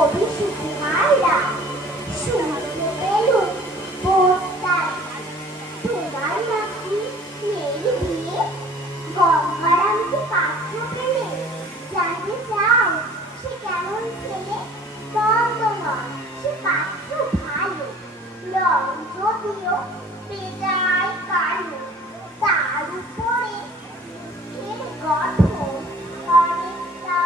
অভিষেকেরা শুনতে পেলুম বোধটার তোমার নাকি মেয়ের বিয়ে। গঙ্গারামকে পাত্র পেলে জানতে চাও সে কেমন ছেলে? মন্দ নয়, সে পাত্র ভালো, রং যদিও বেজায় কালো, তার উপরে মুখের গঠন অনেকটা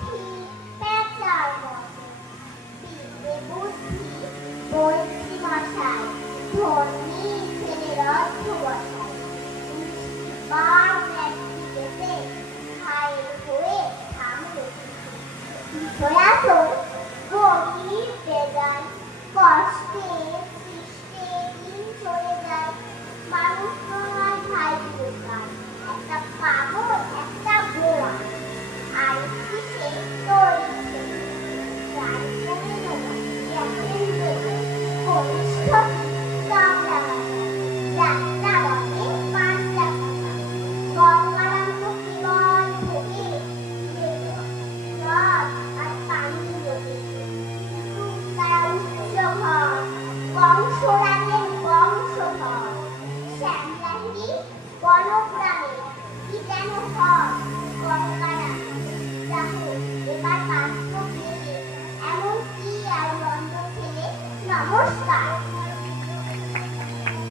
ঠিক প্যাঁচার মতো। বিদ্যে বুদ্ধি বলছি মশাই, ধর্মী ছেলের অর্থ বসায়। বার ব্যক্তি পেতে হায়ের হয়ে থামল বিষয়া তো গরিব বেগান, কষ্টে সৃষ্টে দিন চলে যায়। মানুষ নয় ভাই দোকান, একটা পাগল একটা গোড়া, আর কিসে তোর ইচ্ছে প্রায় কমে নেওয়া জ্ঞানের জন্য কনিষ্ঠ কামড়া যাত্রা বলে পাঁচটা কথা। গঙ্গারাম তো কেবল ভোগে রথ আর পাণ্ডুরূপে, তারা উচ্চ ঘর বংশরাজের বংশধর। শ্যামলাহিড়ি বনগ্রামে কি যেন হয়